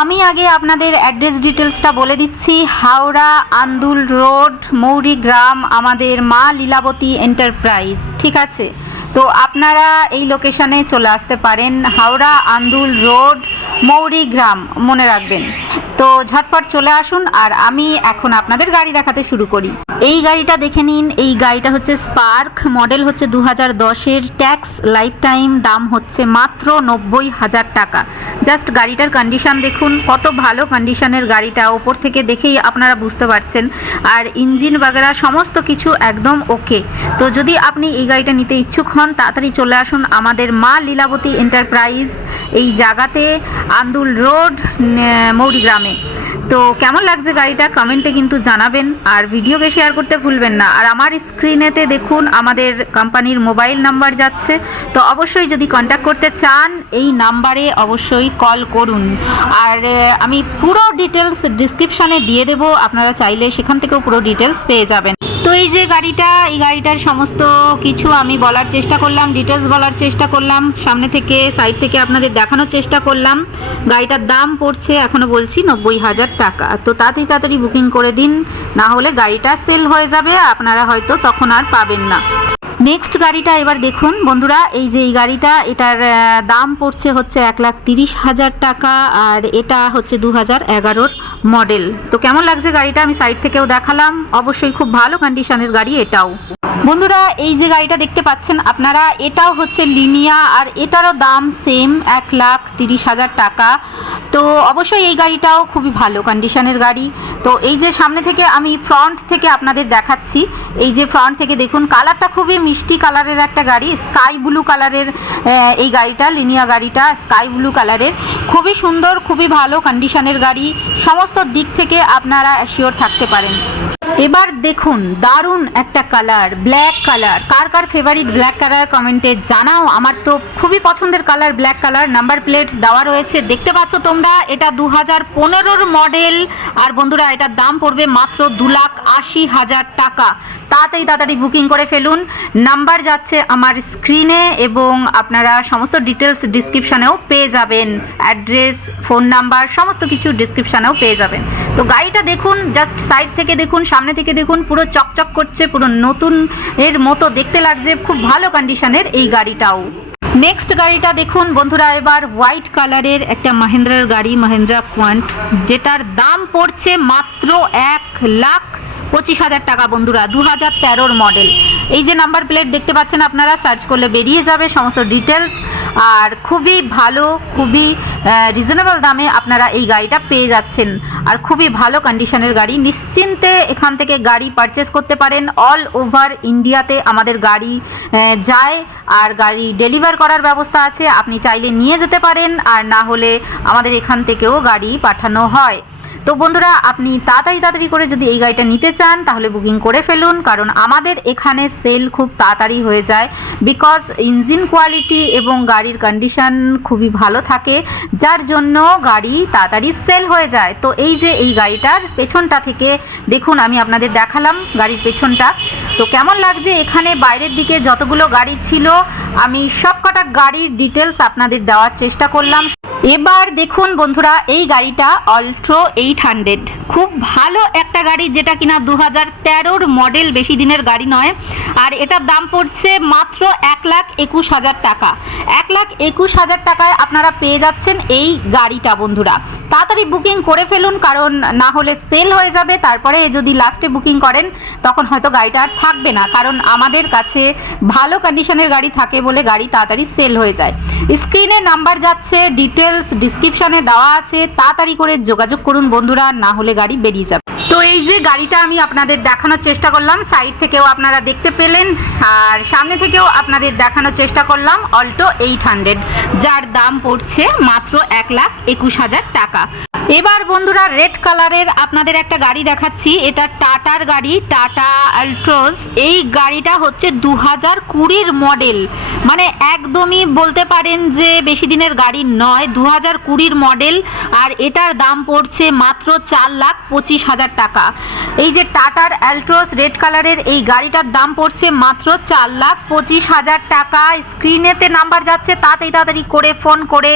আগে আপনাদের অ্যাড্রেস ডিটেলসটা বলে দিচ্ছি। হাওড়া আন্দুল রোড, মৌরি গ্রাম, আমাদের মা লীলাবতী এন্টারপ্রাইজ, ঠিক আছে? তো আপনারা এই লোকেশানে চলে আসতে পারেন। হাওড়া আন্দুল রোড, মৌরি গ্রাম, মনে রাখবেন। তো ঝটপট চলে আসুন আর আমি এখন আপনাদের গাড়ি দেখাতে শুরু করি। এই গাড়িটা দেখে নিন, এই গাড়িটা হচ্ছে স্পার্ক মডেল হচ্ছে দু হাজার দশের ট্যাক্স লাইফ টাইম দাম হচ্ছে মাত্র নব্বই হাজার টাকা। জাস্ট গাড়িটার কন্ডিশান দেখুন, কত ভালো কন্ডিশনের গাড়িটা, ওপর থেকে দেখেই আপনারা বুঝতে পারছেন। আর ইঞ্জিন বাগেরা সমস্ত কিছু একদম ওকে তো যদি আপনি এই গাড়িটা নিতে ইচ্ছুক হন, তাড়াতাড়ি চলে আসুন আমাদের মা লীলাবতী এন্টারপ্রাইজ এই জায়গাতে আন্দুল রোড মৌরিগ্রামে তো কেমন লাগছে গাড়িটা? কমেন্টে কিন্তু জানাবেন। আর ভিডিওকে শেয়ার করতে ভুলবেন না। আর আমার স্ক্রিনেতে দেখুন, আমাদের কোম্পানির মোবাইল নাম্বার যাচ্ছে। তো অবশ্যই যদি কন্ট্যাক্ট করতে চান, এই নাম্বারে অবশ্যই কল করুন। আর, আমি পুরো ডিটেলস ডিসক্রিপশানে দিয়ে দেবো। আপনারা চাইলে সেখান থেকেও পুরো ডিটেলস পেয়ে যাবেন। তো এই যে গাড়িটা, এই গাড়িটার সমস্ত কিছু আমি বলার চেষ্টা করলাম ডিটেলস বলার চেষ্টা করলাম, সামনে থেকে সাইড থেকে আপনাদের দেখানোর চেষ্টা করলাম। গাড়িটার দাম পড়ছে এখনও বলছি, নব্বই হাজার টাকা। তো তাড়াতাড়ি তাড়াতাড়ি বুকিং করে দিন, না হলে গাড়িটা সেল হয়ে যাবে, আপনারা হয়তো তখন আর পাবেন না। নেক্সট গাড়িটা এবার দেখুন। বন্ধুরা, এই যে এই গাড়িটা, এটার দাম পড়ছে হচ্ছে এক লাখ তিরিশ হাজার টাকা, আর এটা হচ্ছে দু হাজার এগারোর মডেল তো কেমন লাগছে গাড়িটা? আমি সাইড থেকেও দেখালাম। অবশ্যই খুব ভালো কন্ডিশনের গাড়ি এটাও। বন্ধুরা, এই যে গাড়িটা দেখতে পাচ্ছেন আপনারা, এটাও হচ্ছে লিনিয়া আর এটারও দাম সেম এক লাখ তিরিশ হাজার টাকা। তো অবশ্যই এই গাড়িটাও খুবই ভালো কন্ডিশনের গাড়ি। তো এই যে সামনে থেকে আমি ফ্রন্ট থেকে আপনাদের দেখাচ্ছি, এই যে ফ্রন্ট থেকে দেখুন কালারটা খুবই মিষ্টি কালারের একটা গাড়ি স্কাই ব্লু কালারের এই গাড়িটা লিনিয়া গাড়িটা স্কাই ব্লু কালারের খুবই সুন্দর, খুবই ভালো কন্ডিশনের গাড়ি, সমস্ত দিক থেকে আপনারা শিওর থাকতে পারেন। এবার দেখুন, দারুণ একটা কালার ব্ল্যাক কালার কার কার ফেভারিট ব্ল্যাক কালার কমেন্টে জানাও। আমার তো খুবই পছন্দের colour black colour number plate দেওয়া রয়েছে। দেখতে পাচ্ছ তোমরা, এটা দু হাজার পনেরোর মডেল আর বন্ধুরা এটার দাম পড়বে মাত্র দু লাখ আশি হাজার টাকা। তাড়াতাড়ি তাড়াতাড়ি বুকিং করে ফেলুন। নাম্বার যাচ্ছে আমার স্ক্রিনে এবং আপনারা সমস্ত ডিটেলস ডিসক্রিপশানেও পেয়ে যাবেন। অ্যাড্রেস ফোন নাম্বার সমস্ত কিছু ডিসক্রিপশানেও পেয়ে যাবেন। তো গাড়িটা দেখুন জাস্ট সাইড থেকে দেখুন, সামনে থেকে দেখুন, পুরো চকচক করছে, পুরো নতুন এর মতো দেখতে লাগছে, খুব ভালো কন্ডিশনের এই গাড়িটাও। নেক্সট গাড়িটা দেখুন, বন্ধুরা, এবার হোয়াইট কালারের একটা মাহিন্দ্রার গাড়ি, মাহিন্দ্রা কোয়ান্ট যেটার দাম পড়ছে মাত্র এক লাখ পঁচিশ হাজার টাকা, বন্ধুরা, দু হাজার তেরোর মডেল এই যে নাম্বার প্লেট দেখতে পাচ্ছেন আপনারা, সার্চ করলে বেরিয়ে যাবে সমস্ত ডিটেলস আর খুবই ভালো, খুবই রিজনেবল দামে আপনারা এই গাড়িটা পেয়ে যাচ্ছেন। আর খুবই ভালো কন্ডিশনের গাড়ি। নিশ্চিন্তে এখান থেকে গাড়ি পারচেস করতে পারেন। অল ওভার ইন্ডিয়াতে আমাদের গাড়ি যায়। আর গাড়ি ডেলিভার করার ব্যবস্থা আছে। আপনি চাইলে নিয়ে যেতে পারেন। আর না হলে আমাদের এখান থেকেও গাড়ি পাঠানো হয়। তো বন্ধুরা, আপনি তাড়াতাড়ি তাড়াতাড়ি করে যদি এই গাড়িটা নিতে চান, তাহলে বুকিং করে ফেলুন, কারণ আমাদের এখানে সেল খুব তাড়াতাড়ি হয়ে যায়। বিকজ ইঞ্জিন কোয়ালিটি এবং গাড়ির কন্ডিশন খুবই ভালো থাকে, যার জন্য গাড়ি তাড়াতাড়ি সেল হয়ে যায়। তো এই যে এই গাড়িটার পেছনটা থেকে দেখুন, আমি আপনাদের দেখালাম গাড়ির পেছনটা। তো কেমন লাগছে? এখানে বাইরের দিকে যতগুলো গাড়ি ছিল, আমি সব কটা গাড়ির ডিটেলস আপনাদের দেওয়ার চেষ্টা করলাম। এবার দেখুন বন্ধুরা, এই গাড়িটা অল্ট্রো এইট হান্ড্রেড খুব ভালো একটা গাড়ি, যেটা কিনা দু হাজার তেরোর মডেল বেশি দিনের গাড়ি নয়। আর এটার দাম পড়ছে মাত্র এক লাখ একুশ হাজার টাকা। এক লাখ একুশ হাজার টাকায় আপনারা পেয়ে যাচ্ছেন এই গাড়িটা বন্ধুরা। তাড়াতাড়ি বুকিং করে ফেলুন, কারণ না হলে সেল হয়ে যাবে। তারপরে যদি লাস্টে বুকিং করেন, তখন হয়তো গাড়িটা আর থাকবে না, কারণ আমাদের কাছে ভালো কন্ডিশনের গাড়ি থাকে বলে গাড়ি তাড়াতাড়ি সেল হয়ে যায়। স্ক্রিনে নাম্বার যাচ্ছে ডিটেলস ডিসক্রিপশানে দেওয়া আছে, তাড়াতাড়ি করে যোগাযোগ করুন বন্ধুরা, না হলে গাড়ি বেরিয়ে যাবে। তো এই যে গাড়িটা আমি আপনাদের দেখানোর চেষ্টা করলাম সাইড থেকেও আপনারা দেখতে পেলেন, আর সামনে থেকেও আপনাদের দেখানোর চেষ্টা করলাম অল্টো এইট হান্ড্রেড যার দাম পড়ছে মাত্র এক লাখ একুশ হাজার টাকা। এবার বন্ধুরা রেড কালারের আপনাদের একটা গাড়ি দেখাচ্ছি। এটা টাটার গাড়ি, টাটা আলট্রোজ এই গাড়িটা হচ্ছে দু হাজার কুড়ির মডেল। মানে একদমই বলতে পারেন যে বেশি দিনের গাড়ি নয় দু হাজার কুড়ির মডেল। আর এটার দাম পড়ছে মাত্র চার লাখ পঁচিশ হাজার টাকা। এই যে টাটার অ্যালট্রোস রেড কালারের এই গাড়িটার দাম পড়ছে মাত্র চার লাখ পঁচিশ হাজার টাকা। স্ক্রিনেতে নাম্বার যাচ্ছে তাড়াতাড়ি করে ফোন করে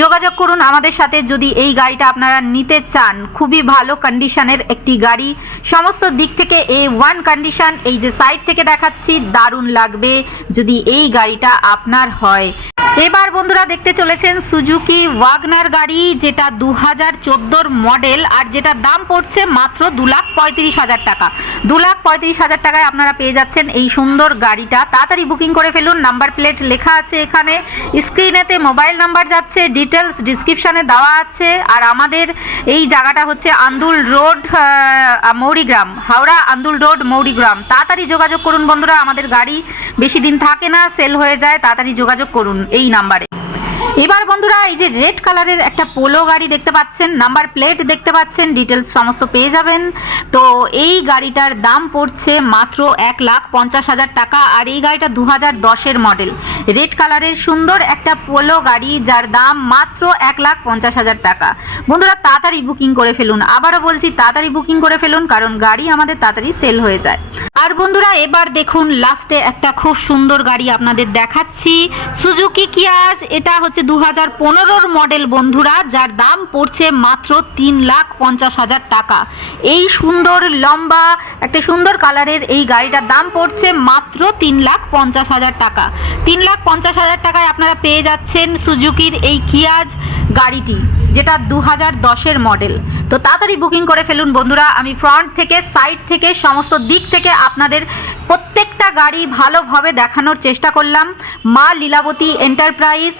যোগাযোগ করুন আমাদের সাথে। যদি এই গাড়িটা নিতে চান, খুবই ভালো কন্ডিশনের একটি গাড়ি। সমস্ত দিক থেকে এ ওয়ান কন্ডিশন এই যে সাইড থেকে দেখাচ্ছি, দারুণ লাগবে যদি এই গাড়িটা আপনার হয়। এবার বন্ধুরা দেখতে চলেছেন সুজুকি ওয়াগনার গাড়ি, যেটা দু হাজার চোদ্দোর মডেল, আর যেটার দাম পড়ছে মাত্র দু লাখ পঁয়ত্রিশ হাজার টাকা। দু লাখ পঁয়ত্রিশ হাজার টাকায় আপনারা পেয়ে যাচ্ছেন এই সুন্দর গাড়িটা। তাড়াতাড়ি বুকিং করে ফেলুন, নাম্বার প্লেট লেখা আছে এখানে। স্ক্রিনেতে মোবাইল নাম্বার যাচ্ছে, ডিটেলস ডিসক্রিপশানে দেওয়া আছে। আর আমাদের এই জায়গাটা হচ্ছে আন্দুল রোড মৌরিগ্রাম, হাওড়া আন্দুল রোড, মৌরিগ্রাম। তাড়াতাড়ি যোগাযোগ করুন বন্ধুরা, আমাদের গাড়ি বেশি দিন থাকে না, সেল হয়ে যায়, তাড়াতাড়ি যোগাযোগ করুন। এই নাম্বারে। এবার বন্ধুরা, এই যে রেড কালারের একটা পোলো গাড়ি দেখতে পাচ্ছেন, নাম্বার প্লেট দেখতে পাচ্ছেন ডিটেলস সমস্ত পেয়ে যাবেন। তো এই গাড়িটার দাম পড়ছে মাত্র এক লাখ পঞ্চাশ হাজার টাকা, আর এই গাড়িটা দু হাজার দশের মডেল। রেড কালারের সুন্দর একটা পোলো গাড়ি, যার দাম মাত্র এক লাখ পঞ্চাশ হাজার টাকা। বন্ধুরা, তাড়াতাড়ি বুকিং করে ফেলুন। আবারও বলছি, তাড়াতাড়ি বুকিং করে ফেলুন, কারণ গাড়ি আমাদের তাড়াতাড়ি সেল হয়ে যায়। আর বন্ধুরা, এবার দেখুন লাস্টে একটা খুব সুন্দর গাড়ি আপনাদের দেখাচ্ছি। সুজুকি কিয়াস এটা হচ্ছে দু হাজার মডেল বন্ধুরা, যার দাম পড়ছে মাত্র তিন লাখ পঞ্চাশ হাজার টাকা। এই সুন্দর, লম্বা, একটা সুন্দর কালারের এই গাড়িটার দাম পড়ছে মাত্র তিন লাখ পঞ্চাশ হাজার টাকা। তিন লাখ পঞ্চাশ হাজার টাকায় আপনারা পেয়ে যাচ্ছেন সুজুকির এই কিয়াজ গাড়িটি। যেটা দু হাজার দশের মডেল তো তাড়াতাড়ি বুকিং করে ফেলুন বন্ধুরা, আমি ফ্রন্ট থেকে সাইড থেকে, সমস্ত দিক থেকে আপনাদের প্রত্যেকটা গাড়ি ভালোভাবে দেখানোর চেষ্টা করলাম। মা লীলাবতী এন্টারপ্রাইজ